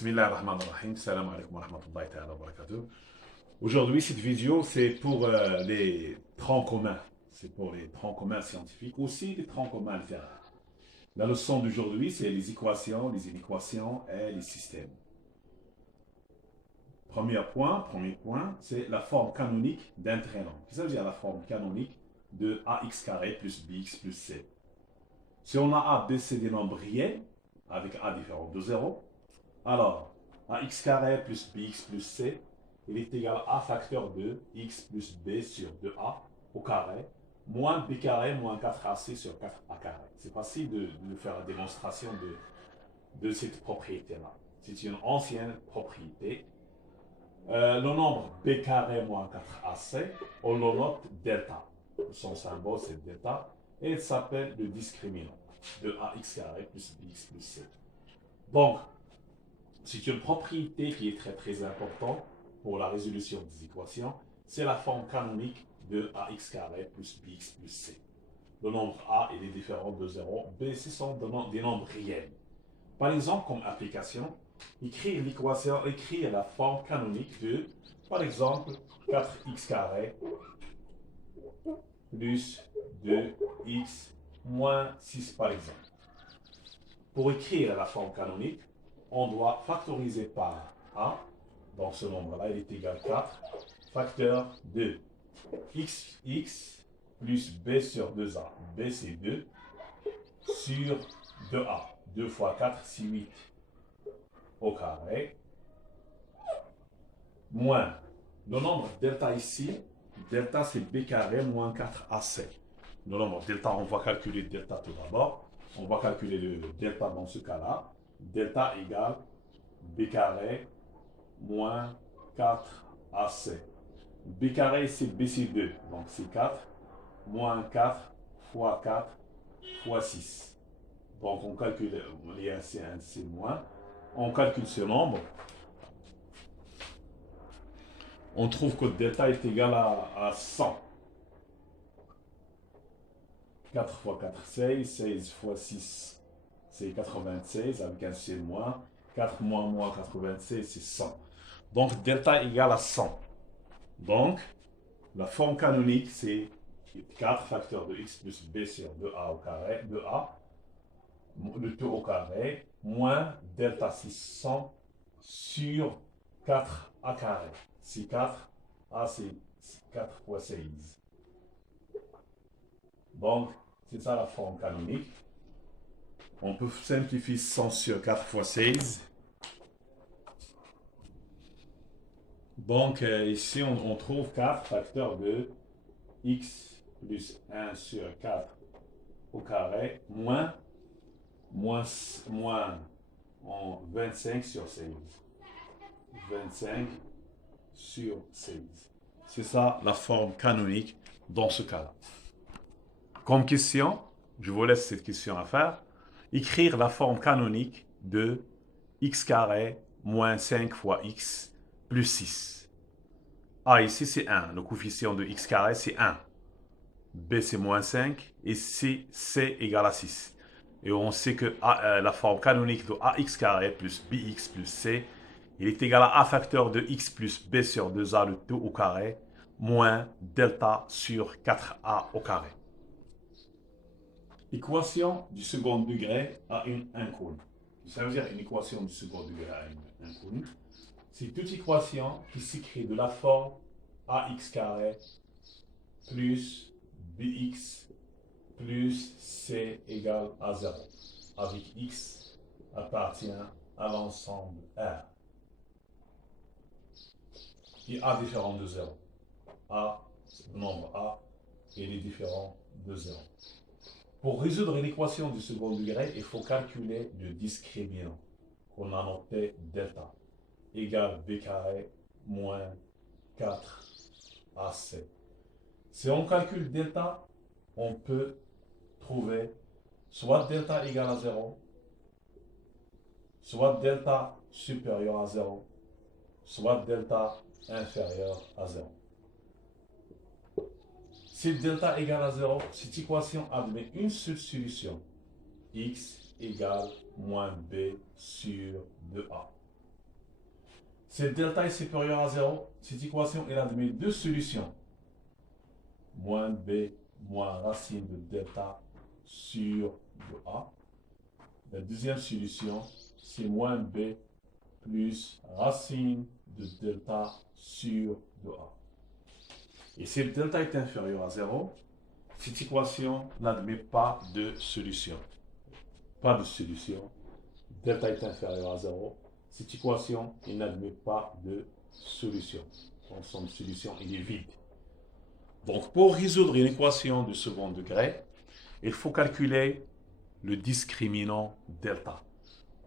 Bismillahirrahmanirrahim. Salam alaikum wa rahmatullahi ta'ala wa barakatuh. Aujourd'hui, cette vidéo, c'est pour les troncs communs. C'est pour les troncs communs scientifiques, aussi les troncs communs littéraires. La leçon d'aujourd'hui, c'est les équations, les inéquations et les systèmes. Premier point, c'est la forme canonique d'un triangle. Qu'est-ce que ça veut dire la forme canonique de ax carré plus bx plus c? Si on a a, b, c des nombres réels, avec a différent de 0, alors ax carré plus bx plus c, il est égal à a facteur de x plus b sur 2a au carré, moins b carré moins 4ac sur 4a carré. C'est facile de faire la démonstration de cette propriété-là. C'est une ancienne propriété. Le nombre b carré moins 4ac, on le note delta. Son symbole c'est delta et il s'appelle le discriminant de ax carré plus bx plus c. Donc, c'est une propriété qui est très importante pour la résolution des équations. C'est la forme canonique de ax carré plus bx plus c. Le nombre a il est différent de 0. B, ce sont des nombres réels. Par exemple, comme application, écrire l'équation, écrire la forme canonique de, par exemple, 4x carré plus 2x moins 6 par exemple. Pour écrire la forme canonique, on doit factoriser par a, donc ce nombre-là, il est égal à 4, facteur de x plus b sur 2a, b c'est 2, sur 2a, 2 fois 4, c'est 8 au carré, moins le nombre delta ici, delta c'est b carré moins 4ac. Le nombre delta, on va calculer delta tout d'abord, on va calculer le delta dans ce cas-là, delta égale b carré moins 4ac. b carré c'est b c'est 2, donc c'est 4, moins 4 fois 4 fois 6. Donc on calcule, il y a un c'est moins, on calcule ce nombre, on trouve que delta est égal à 100. 4 fois 4, 16, 16 fois 6, c'est 96, avec un C moins, 4 moins 96, c'est 100. Donc delta égale à 100. Donc, la forme canonique, c'est 4 facteurs de x plus b sur 2a au carré, 2a, le tout au carré, moins delta 600 sur 4a carré. C'est 4, a c'est 4 fois 16. Donc, c'est ça la forme canonique. On peut simplifier 100 sur 4 fois 16. Donc, ici, on trouve 4 facteurs de x plus 1 sur 4 au carré, moins 25 sur 16. 25 sur 16. C'est ça la forme canonique dans ce cas-là. Comme question, je vous laisse cette question à faire. Écrire la forme canonique de x carré moins 5 fois x plus 6. A ici c'est 1, le coefficient de x carré c'est 1. B c'est moins 5 et C égale à 6. Et on sait que la forme canonique de ax carré plus bx plus c, il est égal à a facteur de x plus b sur 2a le tout au carré, moins delta sur 4a au carré. Équation du second degré à une inconnue. Ça veut dire une équation du second degré à une inconnue. C'est toute équation qui s'écrit de la forme ax carré plus bx plus c égale à 0, avec x appartient à l'ensemble R. Et a différent de 0. A, le nombre a, il est différent de 0. Pour résoudre l'équation du second degré, il faut calculer le discriminant qu'on a noté delta égale b carré moins 4ac. Si on calcule delta, on peut trouver soit delta égale à 0, soit delta supérieur à 0, soit delta inférieur à 0. Si delta égale à 0, cette équation admet une seule solution. X égale moins b sur 2a. Si delta est supérieur à 0, cette équation elle admet deux solutions. Moins b moins racine de delta sur de a. La deuxième solution, c'est moins b plus racine de delta sur de a. Et si delta est inférieur à 0, cette équation n'admet pas de solution. Pas de solution. Delta est inférieur à 0. Cette équation n'admet pas de solution. Donc son solution est vide. Donc pour résoudre une équation de second degré, il faut calculer le discriminant delta.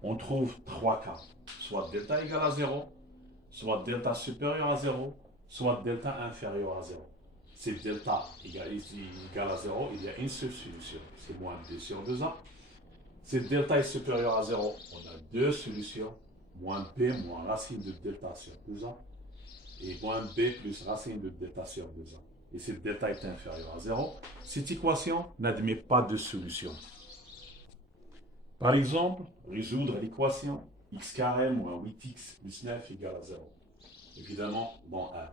On trouve trois cas. Soit delta égale à 0, soit delta supérieur à 0, soit delta inférieur à 0. Si delta égale à 0, il y a une seule solution. C'est moins b sur 2a. Si delta est supérieur à 0, on a deux solutions. Moins b moins racine de delta sur 2a. Et moins b plus racine de delta sur 2a. Et si delta est inférieur à 0, cette équation n'admet pas de solution. Par exemple, résoudre l'équation x carré moins 8x plus 9 égale à 0. Évidemment, dans 1.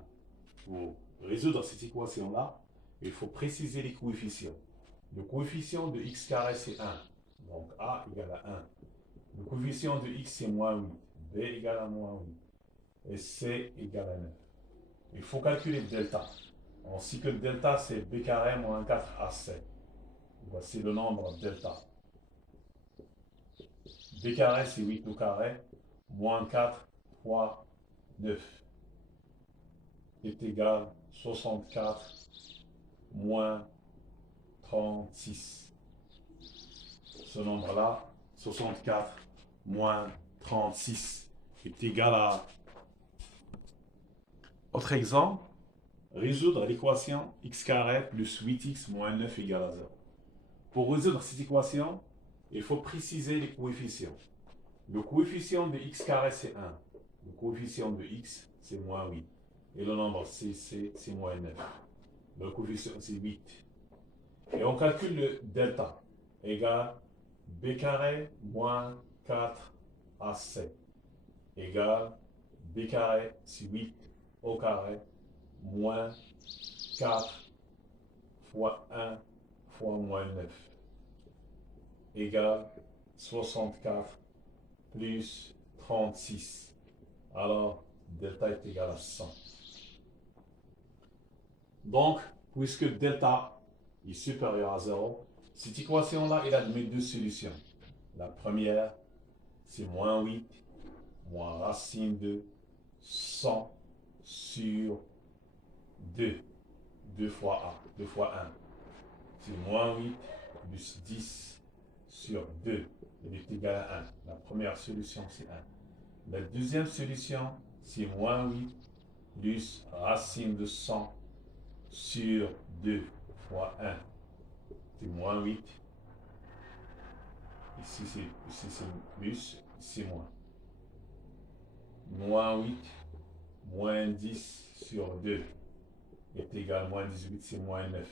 Pour résoudre cette équation-là, il faut préciser les coefficients. Le coefficient de x carré, c'est 1. Donc a égale à 1. Le coefficient de x, c'est moins 8. B égale à moins 8. Et c égale à 9. Il faut calculer delta. On sait que delta, c'est b carré moins 4ac. Voici le nombre delta. B carré, c'est 8 au carré, moins 4 fois 9 est égal à 64 moins 36. Ce nombre-là, 64 moins 36, est égal à... Autre exemple, résoudre l'équation x carré plus 8x moins 9 égale à 0. Pour résoudre cette équation, il faut préciser les coefficients. Le coefficient de x carré, c'est 1. Le coefficient de x, c'est moins 8. Et le nombre c, c'est moins 9. Le coefficient, c'est 8. Et on calcule le delta égale b carré moins 4ac égale b carré, c'est 8 au carré, moins 4 fois 1 fois moins 9 égale 64 plus 36. Alors, delta est égal à 100. Donc, puisque delta est supérieur à 0, cette équation-là, elle admet deux solutions. La première, c'est moins 8, moins racine de 100 sur 2. 2 fois a, 2 fois 1. C'est moins 8 plus 10 sur 2. Il est égal à 1. La première solution, c'est 1. La deuxième solution, c'est moins 8 plus racine de 100 sur 2 fois 1. C'est moins 8. Ici, c'est plus, ici, c'est moins. Moins 8, moins 10 sur 2 est égal à moins 18, c'est moins 9.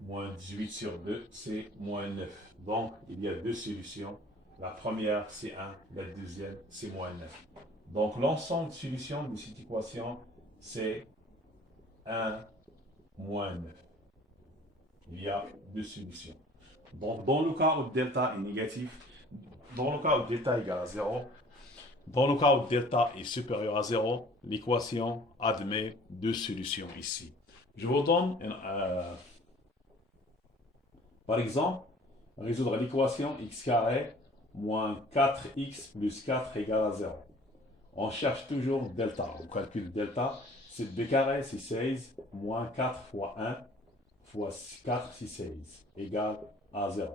Moins 18 sur 2, c'est moins 9. Donc, il y a deux solutions. La première, c'est 1. La deuxième, c'est moins 9. Donc, l'ensemble de solutions de cette équation, c'est 1 moins 9. Il y a deux solutions. Donc, dans le cas où delta est négatif, dans le cas où delta est égal à 0, dans le cas où delta est supérieur à 0, l'équation admet deux solutions ici. Je vous donne par exemple, résoudre l'équation x carré moins 4x plus 4 égale à 0. On cherche toujours delta. On calcule delta. C'est b carré, c'est 16, moins 4 fois 1 fois 4, c'est 16, égale à 0.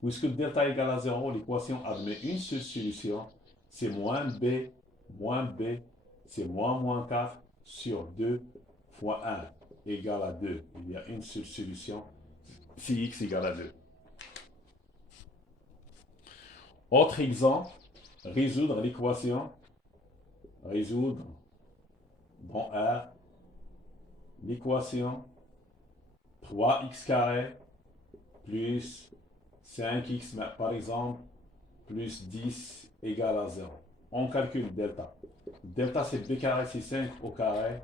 Puisque delta égale à 0, l'équation admet une seule solution. C'est moins b, c'est moins 4 sur 2 fois 1 égale à 2. Il y a une seule solution. Si x égale à 2. Autre exemple, résoudre l'équation, résoudre dans R l'équation 3x carré plus 5x, par exemple, plus 10 égale à 0. On calcule delta. Delta, c'est b carré, c'est 5 au carré,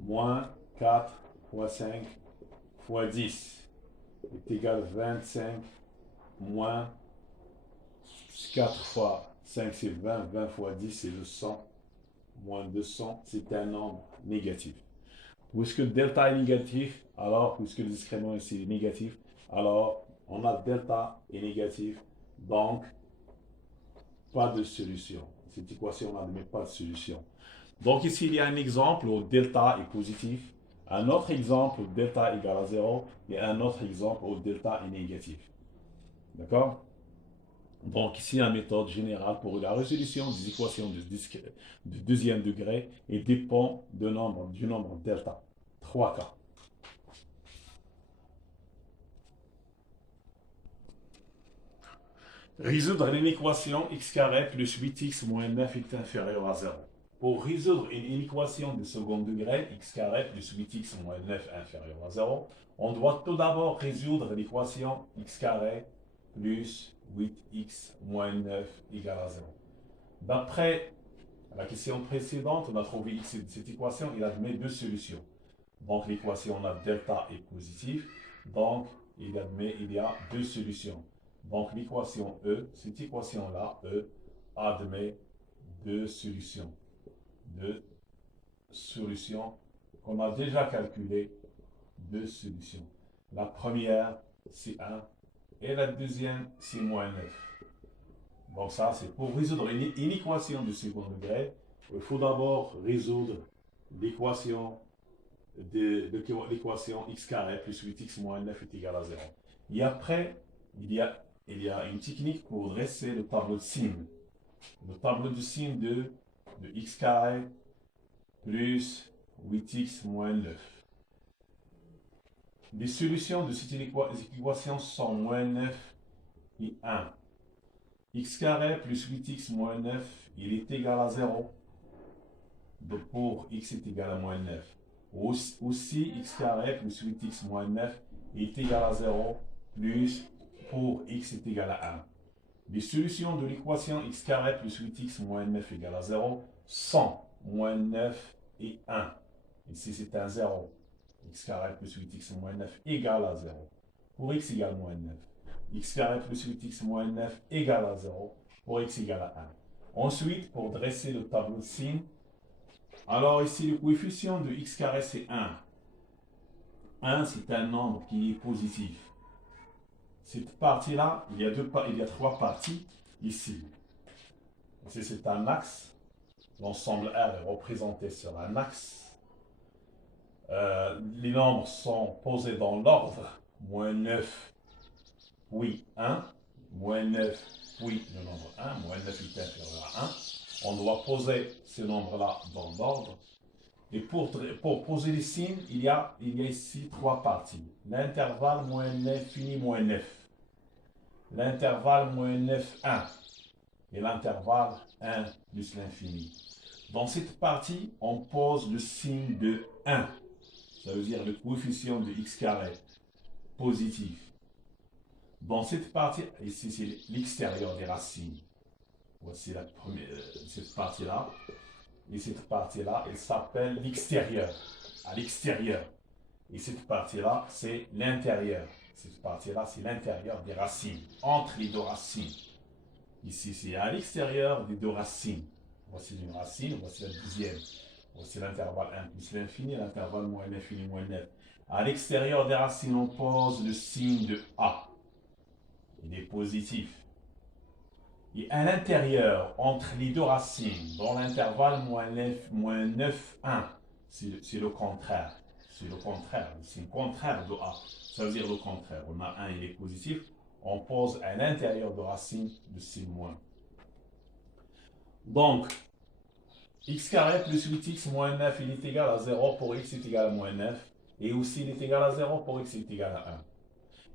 moins 4 fois 5 fois 10 est égal à 25, moins 4 fois 5, c'est 20, 20 fois 10, c'est 200, moins 200, c'est un nombre négatif. Puisque delta est négatif, alors, puisque le discrément ici est négatif, alors on a delta est négatif, donc pas de solution. Cette équation n'admet pas de solution. Donc ici, il y a un exemple où delta est positif, un autre exemple où delta égale à 0 et un autre exemple où delta est négatif. D'accord? Donc ici, la méthode générale pour la résolution des équations de deuxième degré et dépend du nombre delta. 3 cas. Résoudre une équation x carré plus 8x moins 9 est inférieur à 0. Pour résoudre une équation de second degré, x carré plus 8x moins 9 inférieur à 0, on doit tout d'abord résoudre l'équation x carré plus 8x moins 9 égale à 0. D'après la question précédente, on a trouvé x de cette équation, il admet deux solutions. Donc l'équation a delta est positive, donc il y a deux solutions. Donc l'équation E, cette équation-là, E, admet deux solutions. Deux solutions qu'on a déjà calculées, deux solutions. La première, c'est 1 et la deuxième, c'est moins 9. Donc ça, c'est pour résoudre une équation de second degré, il faut d'abord résoudre l'équation x carré plus 8x moins 9 est égal à 0. Et après, il y a une technique pour dresser le tableau de signes. Le tableau de signes de x carré plus 8x moins 9. Les solutions de cette équation sont moins 9 et 1. X carré plus 8x moins 9, il est égal à 0. Donc pour x est égal à moins 9. Aussi, x carré plus 8x moins 9 est égal à 0, plus pour x est égal à 1. Les solutions de l'équation x carré plus 8x moins 9 égale à 0 sont moins 9 et 1. Ici, c'est un 0. X carré plus 8x moins 9 égale à 0. Pour x égale moins 9. X carré plus 8x moins 9 égale à 0. Pour x égale à 1. Ensuite, pour dresser le tableau de signes, alors ici, le coefficient de x carré, c'est 1. 1, c'est un nombre qui est positif. Cette partie-là, il y a trois parties ici. Ici, c'est un axe. L'ensemble R est représenté sur un axe. Les nombres sont posés dans l'ordre. Moins 9, puis 1. Moins 9, puis le nombre 1. Moins 9 est inférieur à 1. On doit poser ce nombre-là dans l'ordre. Et pour poser les signes, il y a ici trois parties. L'intervalle moins 9 fini moins 9. L'intervalle moins 9, 1. Et l'intervalle 1 plus l'infini. Dans cette partie, on pose le signe de 1. Ça veut dire le coefficient de x carré positif. Dans cette partie, ici c'est l'extérieur des racines. Voici cette partie-là. Et cette partie-là, elle s'appelle l'extérieur. À l'extérieur. Et cette partie-là, c'est l'intérieur. Cette partie-là, c'est l'intérieur des racines. Entre les deux racines. Ici, c'est à l'extérieur des deux racines. Voici une racine, voici la deuxième. Voici l'intervalle 1 plus l'infini, l'intervalle moins l'infini moins 9. À l'extérieur des racines, on pose le signe de A. Il est positif. Et à l'intérieur, entre les deux racines, dans l'intervalle moins 9, 1, c'est le contraire. C'est le contraire. C'est le contraire de A. Ça veut dire le contraire. On a 1, il est positif. On pose à l'intérieur de racine le signe moins. Donc, x carré plus 8x moins 9, il est égal à 0 pour x est égal à moins 9. Et aussi, il est égal à 0 pour x est égal à 1.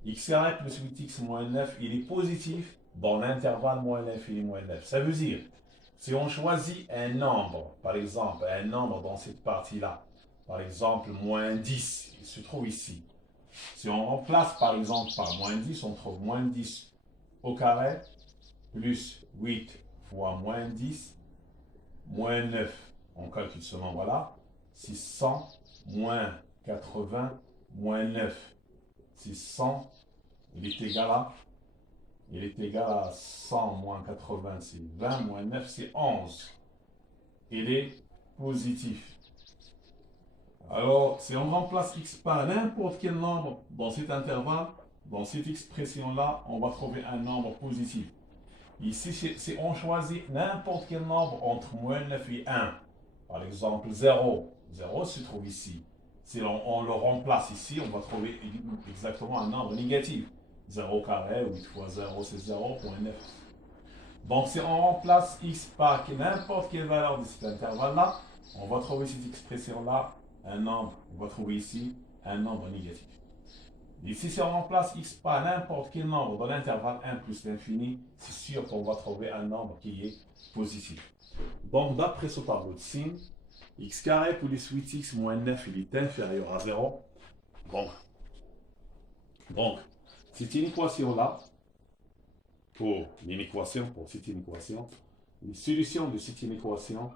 X carré plus 8x moins 9, il est positif dans l'intervalle moins l'infini moins 9. Ça veut dire, si on choisit un nombre, par exemple, un nombre dans cette partie-là, par exemple, moins 10, il se trouve ici. Si on remplace, par exemple, par moins 10, on trouve moins 10 au carré plus 8 fois moins 10, moins 9. On calcule ce nombre-là. 600 moins 80 moins 9. 600, il est égal à, 100 moins 80, c'est 20, moins 9, c'est 11. Il est positif. Alors, si on remplace x par n'importe quel nombre dans cet intervalle, dans cette expression-là, on va trouver un nombre positif. Ici, si on choisit n'importe quel nombre entre moins 9 et 1, par exemple 0, 0 se trouve ici. Si on le remplace ici, on va trouver exactement un nombre négatif. 0 carré, 8 fois 0, c'est 0,9. Donc, si on remplace x par n'importe quelle valeur de cet intervalle-là, on va trouver cette expression-là, un nombre, on va trouver ici un nombre négatif. Ici, si on remplace x par n'importe quel nombre dans l'intervalle 1 plus l'infini, c'est sûr qu'on va trouver un nombre qui est positif. Donc, d'après ce tableau de signes, x carré plus 8x moins 9, il est inférieur à 0. Donc c'est une équation-là, pour cette inéquation, une solution de cette inéquation,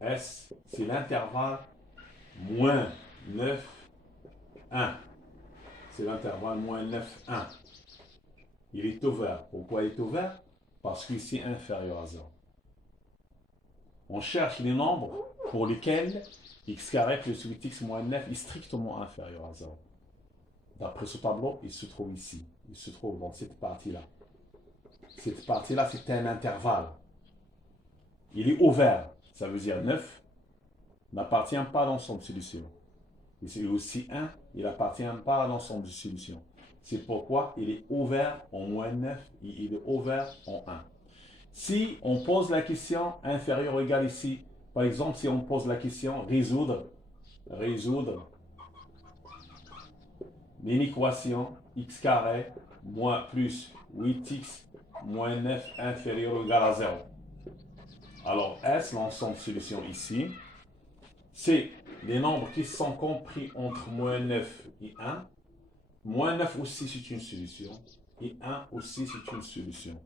S, c'est l'intervalle moins 9, 1. C'est l'intervalle moins 9, 1. Il est ouvert. Pourquoi il est ouvert? Parce que c'est inférieur à 0. On cherche les nombres pour lesquels x carré plus 8x moins 9 est strictement inférieur à 0. D'après ce tableau, il se trouve ici. Il se trouve dans cette partie-là. Cette partie-là, c'est un intervalle. Il est ouvert. Ça veut dire 9 n'appartient pas à l'ensemble de solutions. Et c'est aussi 1, il n'appartient pas à l'ensemble de solutions. C'est pourquoi il est ouvert en moins 9 et il est ouvert en 1. Si on pose la question inférieure ou égale ici, par exemple, si on pose la question résoudre l'inéquation x carré moins plus 8x moins 9 inférieur ou égal à 0. Alors S, l'ensemble de solutions ici, c'est les nombres qui sont compris entre moins 9 et 1. Moins 9 aussi c'est une solution et 1 aussi c'est une solution.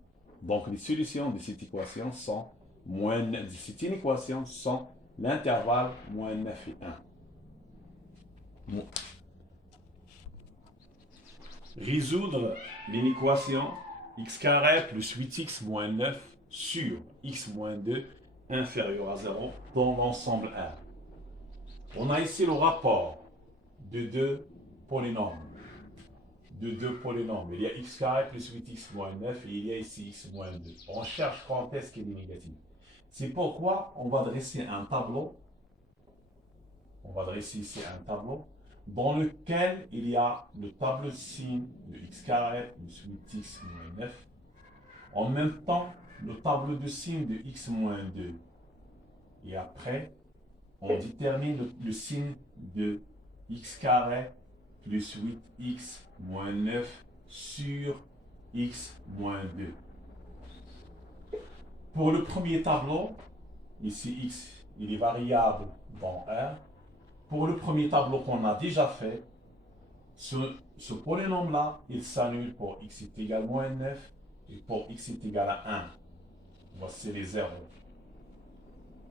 Donc les solutions de cette équation sont l'intervalle moins 9 et 1. Résoudre l'inéquation x carré plus 8x moins 9 sur x moins 2 inférieur à 0 dans l'ensemble R. On a ici le rapport de deux polynômes. Il y a x carré plus 8x moins 9 et il y a ici x moins 2. On cherche quand est-ce qu'il est négatif. C'est pourquoi on va dresser un tableau. On va dresser ici un tableau dans lequel il y a le tableau de signes de x carré plus 8x moins 9. En même temps, le tableau de signes de x moins 2. Et après, on détermine le signe de x carré plus 8x moins 9 sur x moins 2. Pour le premier tableau, ici x, il est variable dans R. Pour le premier tableau qu'on a déjà fait, ce polynôme-là, il s'annule pour x est égal à moins 9 et pour x est égal à 1. Voici les zéros.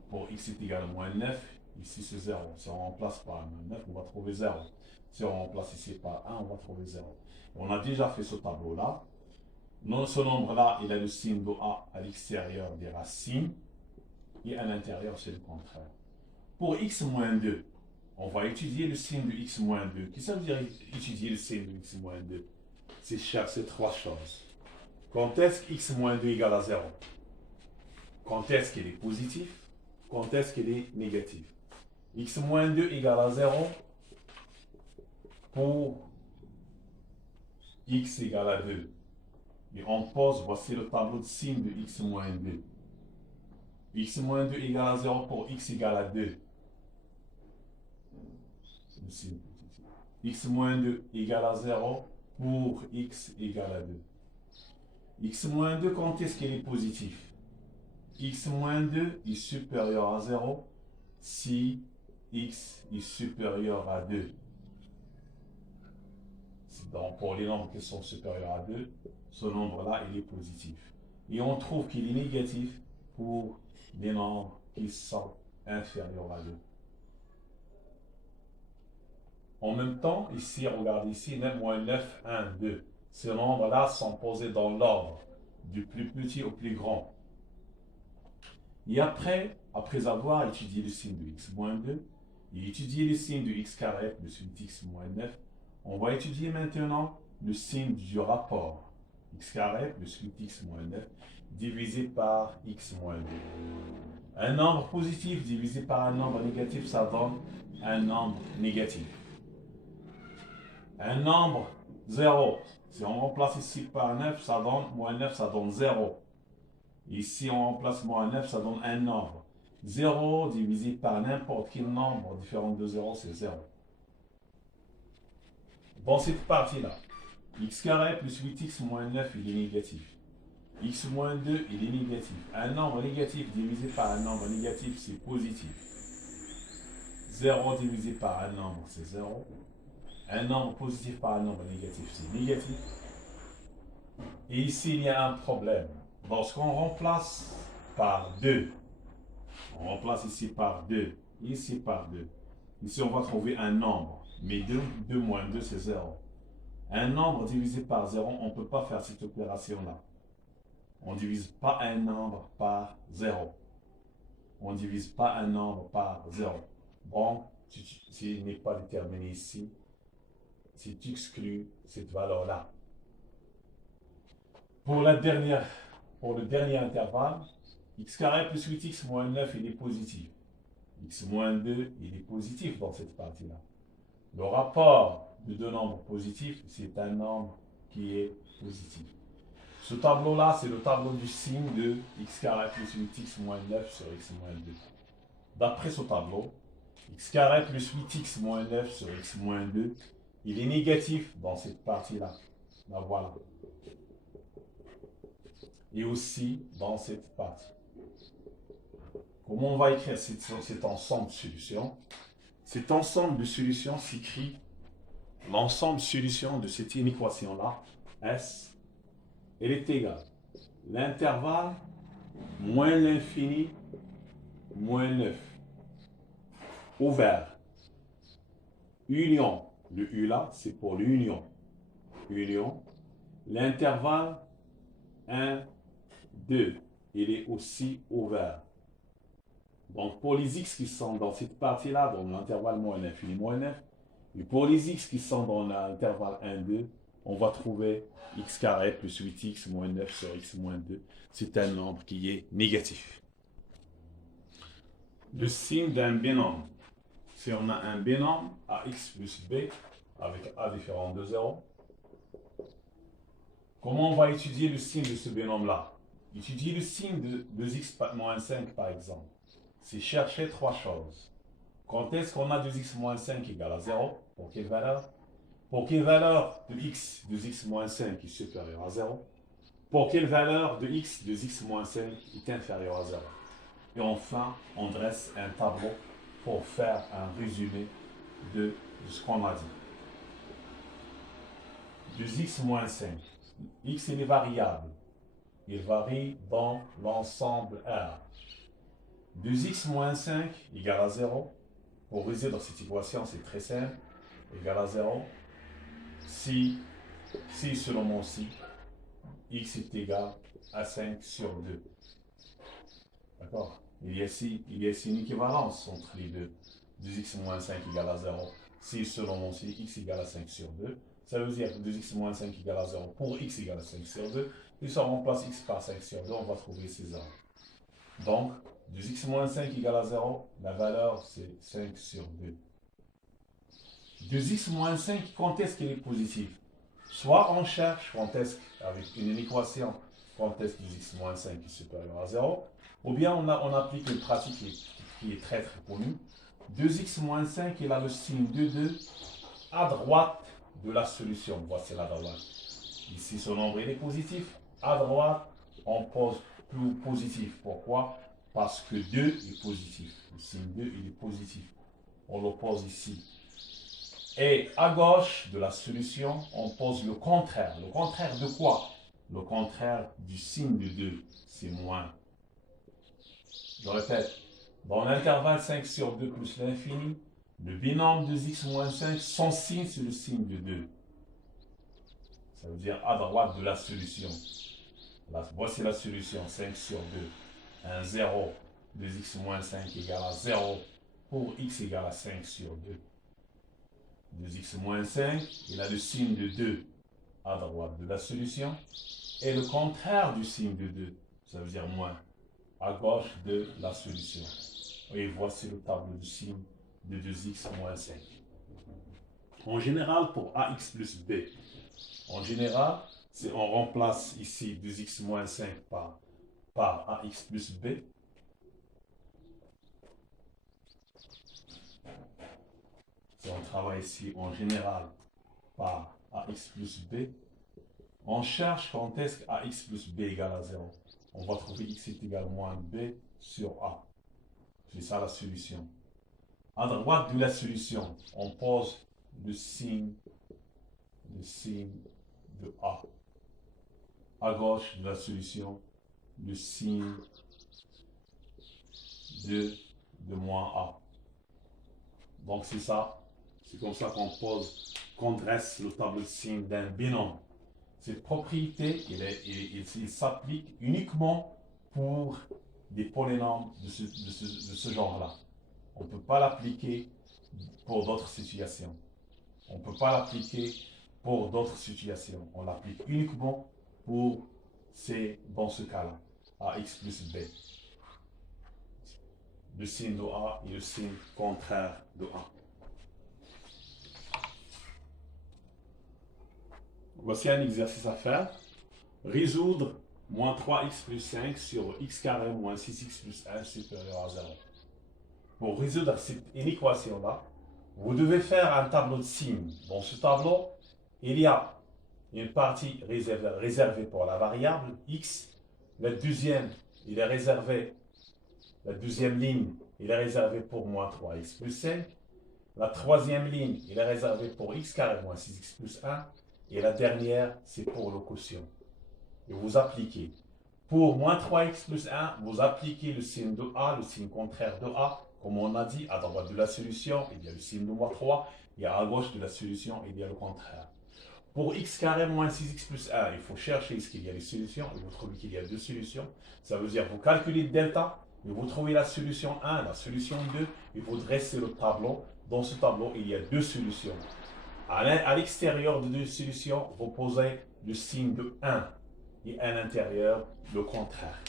Pour x est égal à moins 9, ici c'est 0. Si on remplace par moins 9, on va trouver 0. Si on remplace ici par 1, on va trouver 0. On a déjà fait ce tableau-là. Ce nombre-là, il a le signe de A à l'extérieur des racines et à l'intérieur, c'est le contraire. Pour x moins 2, on va étudier le signe de x moins 2. Qu'est-ce que ça veut dire étudier le signe de x moins 2? C'est chercher trois choses. Quand est-ce que x moins 2 égale à 0? Quand est-ce qu'il est positif? Quand est-ce qu'il est négatif? X moins 2 égale à 0 pour x égale à 2. Et on pose, voici le tableau de signes de x moins 2. X moins 2 égale à 0 pour x égale à 2. X moins 2 égale à 0 pour x égale à 2. X moins 2, quand est-ce qu'il est positif? X moins 2 est supérieur à 0 si x est supérieur à 2. Donc, pour les nombres qui sont supérieurs à 2, ce nombre-là, il est positif. Et on trouve qu'il est négatif pour des nombres qui sont inférieurs à 2. En même temps, ici, regardez ici, 9, moins 9, 1, 2. Ces nombres-là sont posés dans l'ordre, du plus petit au plus grand. Et après avoir étudié le signe de x moins 2, et étudié le signe de x carré plus 8x moins 9, on va étudier maintenant le signe du rapport x carré plus 8x moins 9 divisé par x moins 2. Un nombre positif divisé par un nombre négatif, ça donne un nombre négatif. Un nombre 0, si on remplace ici par 9, ça donne moins 9, ça donne 0. Ici, on remplace moins 9, ça donne un nombre. 0 divisé par n'importe quel nombre différent de 0, c'est 0. Dans cette partie-là, x carré plus 8x moins 9, il est négatif. X moins 2, il est négatif. Un nombre négatif divisé par un nombre négatif, c'est positif. 0 divisé par un nombre, c'est 0. Un nombre positif par un nombre négatif, c'est négatif. Et ici, il y a un problème. Lorsqu'on remplace par 2, on remplace ici par 2, ici par 2. Ici, on va trouver un nombre. Mais 2 moins 2, c'est 0. Un nombre divisé par 0, on ne peut pas faire cette opération-là. On ne divise pas un nombre par 0. On ne divise pas un nombre par 0. Bon, s'il n'est pas déterminé ici, si tu exclus cette valeur-là. Pour le dernier intervalle, x carré plus 8x moins 9, il est positif. X moins 2, il est positif dans cette partie-là. Le rapport de deux nombres positifs, c'est un nombre qui est positif. Ce tableau-là, c'est le tableau du signe de x carré plus 8x moins 9 sur x moins 2. D'après ce tableau, x carré plus 8x moins 9 sur x moins 2, il est négatif dans cette partie-là. La voilà. Et aussi dans cette partie. Comment on va écrire cet ensemble de solutions? Cet ensemble de solutions s'écrit l'ensemble de solutions de cette inéquation-là, S, elle est égale l'intervalle moins l'infini moins 9 ouvert union, le U là c'est pour l'union, union, l'intervalle 1, 2, il est aussi ouvert. Donc pour les x qui sont dans cette partie-là, dans l'intervalle moins l'infini moins 9, et pour les x qui sont dans l'intervalle 1, 2, on va trouver x carré plus 8x moins 9 sur x moins 2. C'est un nombre qui est négatif. Le signe d'un binôme. Si on a un binôme ax plus b avec a différent de 0, comment on va étudier le signe de ce binôme-là? Étudier le signe de 2x moins 5 par exemple. C'est chercher trois choses. Quand est-ce qu'on a 2x moins 5 égale à 0? Pour quelle valeur? Pour quelle valeur de x 2x moins 5 est supérieure à 0? Pour quelle valeur de x 2x moins 5 est inférieure à 0? Et enfin, on dresse un tableau pour faire un résumé de ce qu'on a dit. 2x moins 5. X il est variable. Il varie dans l'ensemble R. 2x moins 5 égale à 0. Pour résoudre cette équation, c'est très simple. Égale à 0. Si selon mon cycle, x est égal à 5 sur 2. D'accord? Il y a ici une équivalence entre les deux. 2x moins 5 égale à 0. Si selon mon cycle, x égale à 5 sur 2. Ça veut dire que 2x moins 5 égale à 0 pour x égale à 5 sur 2. Et si on remplace x par 5 sur 2, on va trouver ces 0. Donc, 2x moins 5 égale à 0, la valeur c'est 5 sur 2. 2x moins 5, quand est-ce qu'il est positif? Soit on cherche quand est-ce, avec une équation, quand est-ce que 2x moins 5 est supérieur à 0, ou bien on applique une pratique qui est très très connue. 2x moins 5, il a le signe de 2 à droite de la solution. Voici la droite. Ici, ce nombre il est positif. À droite, on pose plus positif. Pourquoi? Parce que 2 est positif. Le signe 2, il est positif. On le pose ici. Et à gauche de la solution, on pose le contraire. Le contraire de quoi? Le contraire du signe de 2, c'est moins. Je répète, dans l'intervalle 5 sur 2 plus l'infini, le binôme 2x moins 5, son signe, c'est le signe de 2. Ça veut dire à droite de la solution. Là, voici la solution, 5 sur 2. 1, 0. 2x moins 5 égale à 0 pour x égale à 5 sur 2. 2x moins 5, il a le signe de 2 à droite de la solution. Et le contraire du signe de 2, ça veut dire moins, à gauche de la solution. Et voici le tableau du signe de 2x moins 5. En général, pour ax plus b, en général, on remplace ici 2x moins 5 par ax plus b. Si on travaille ici en général par ax plus b, on cherche quand est-ce que ax plus b égale à 0. On va trouver x est égal à moins b sur a. C'est ça la solution. À droite de la solution, on pose le signe de a. À gauche de la solution, le signe de moins a. Donc c'est ça. C'est comme ça qu'on dresse le tableau de signes d'un binôme. Cette propriété, il s'applique uniquement pour des polynômes de ce genre-là. On ne peut pas l'appliquer pour d'autres situations. On ne peut pas l'appliquer pour d'autres situations. On l'applique uniquement pour dans ce cas-là, ax plus b. Le signe de a et le signe contraire de a. Voici un exercice à faire. Résoudre moins 3x plus 5 sur x carré moins 6x plus 1 supérieur à 0. Pour résoudre cette inéquation-là, vous devez faire un tableau de signes. Dans ce tableau, il y a une partie réservée pour la variable x. La deuxième ligne, il est réservé pour moins 3x plus 5. La troisième ligne, il est réservé pour x carré moins 6x plus 1. Et la dernière, c'est pour le quotient. Et vous appliquez. Pour moins 3x plus 1, vous appliquez le signe de a, le signe contraire de a. Comme on a dit, à droite de la solution, il y a le signe de moins 3. Et à gauche de la solution, il y a le contraire. Pour x carré moins 6x plus 1, il faut chercher est-ce qu'il y a des solutions. Et vous trouvez qu'il y a deux solutions. Ça veut dire vous calculez delta, et vous trouvez la solution 1, la solution 2, et vous dressez le tableau. Dans ce tableau, il y a deux solutions. À l'extérieur de deux solutions, vous posez le signe de 1 et à l'intérieur, le contraire.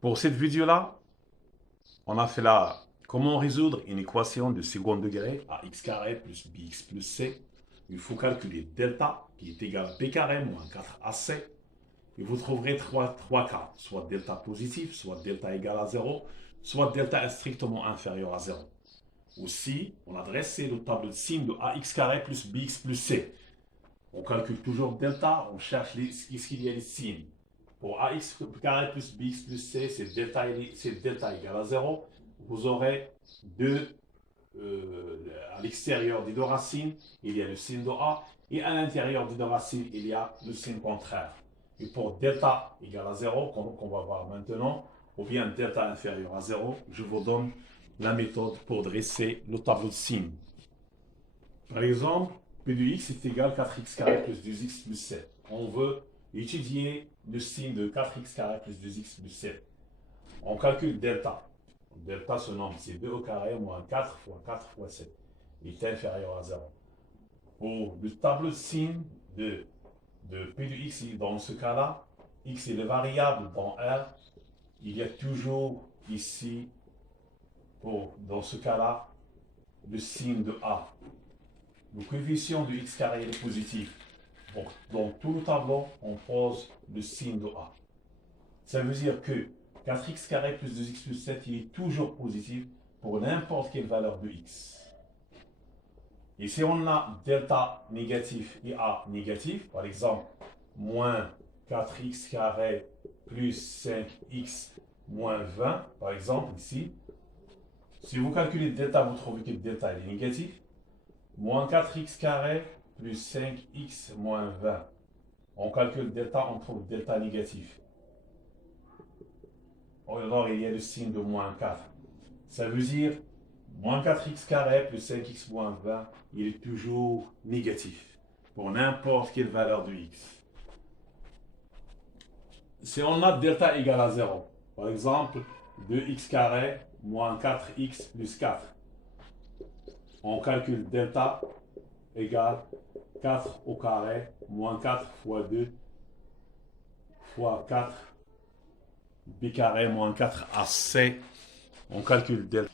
Pour cette vidéo-là, on a fait comment résoudre une équation de second degré à x carré plus bx plus c. Il faut calculer delta qui est égal à b carré moins 4ac. Et vous trouverez trois cas, soit delta positif, soit delta égal à 0, soit delta strictement inférieur à 0. Aussi, on a dressé le tableau de signes de ax carré plus bx plus c. On calcule toujours delta, on cherche ce qu'il y a les signes. Pour ax carré plus bx plus c, c'est delta égal à 0. Vous aurez à l'extérieur des deux racines, il y a le signe de a, et à l'intérieur des deux racines, il y a le signe contraire. Et pour delta égal à 0, qu'on va voir maintenant, ou bien delta inférieur à 0, je vous donne la méthode pour dresser le tableau de signes. Par exemple, P de x est égal à 4x carré plus 2x plus 7. On veut étudier le signe de 4x carré plus 2x plus 7. On calcule delta. Delta, ce nombre, c'est 2 au carré moins 4 fois 4 fois 7. Il est inférieur à 0. Pour le tableau de signes de P de x, dans ce cas-là, x est le variable dans R. Il y a toujours ici, dans ce cas-là, le signe de A. Le coefficient de x carré est positif. Donc, dans tout le tableau, on pose le signe de A. Ça veut dire que 4x carré plus 2x plus 7, il est toujours positif pour n'importe quelle valeur de x. Et si on a delta négatif et A négatif, par exemple, moins 4x carré plus 5x moins 20, par exemple, ici, si vous calculez delta, vous trouvez que delta est négatif. Moins 4x carré plus 5x moins 20. On calcule delta, on trouve delta négatif. Alors, il y a le signe de moins 4. Ça veut dire moins 4x carré plus 5x moins 20, il est toujours négatif pour n'importe quelle valeur de x. Si on a delta égale à 0, par exemple 2x carré moins 4x plus 4, on calcule delta égale 4 au carré moins 4 fois 2 fois 4 b carré moins 4 ac. On calcule delta.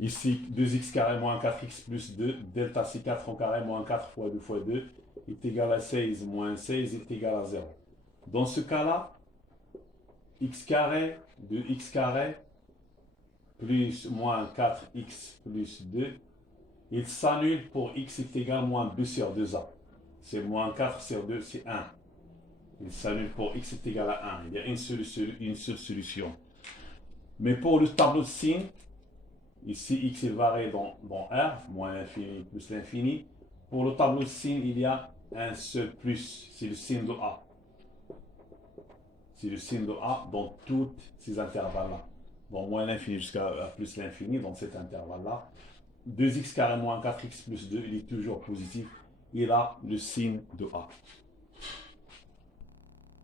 Ici, 2x carré moins 4x plus 2, delta c'est 4 au carré moins 4 fois 2 fois 2 est égal à 16 moins 16 est égal à 0. Dans ce cas-là, x carré de x carré plus moins 4x plus 2, il s'annule pour x est égal à moins 2 sur 2a. C'est moins 4 sur 2, c'est 1. Il s'annule pour x est égal à 1. Il y a une seule solution. Mais pour le tableau de signes, ici x est varié dans R, moins l'infini plus l'infini. Pour le tableau de signes, il y a un seul plus, c'est le signe de A. C'est le signe de A dans tous ces intervalles-là. Donc moins l'infini jusqu'à plus l'infini, dans cet intervalle-là. 2x carré moins 4x plus 2, il est toujours positif. Il a le signe de A.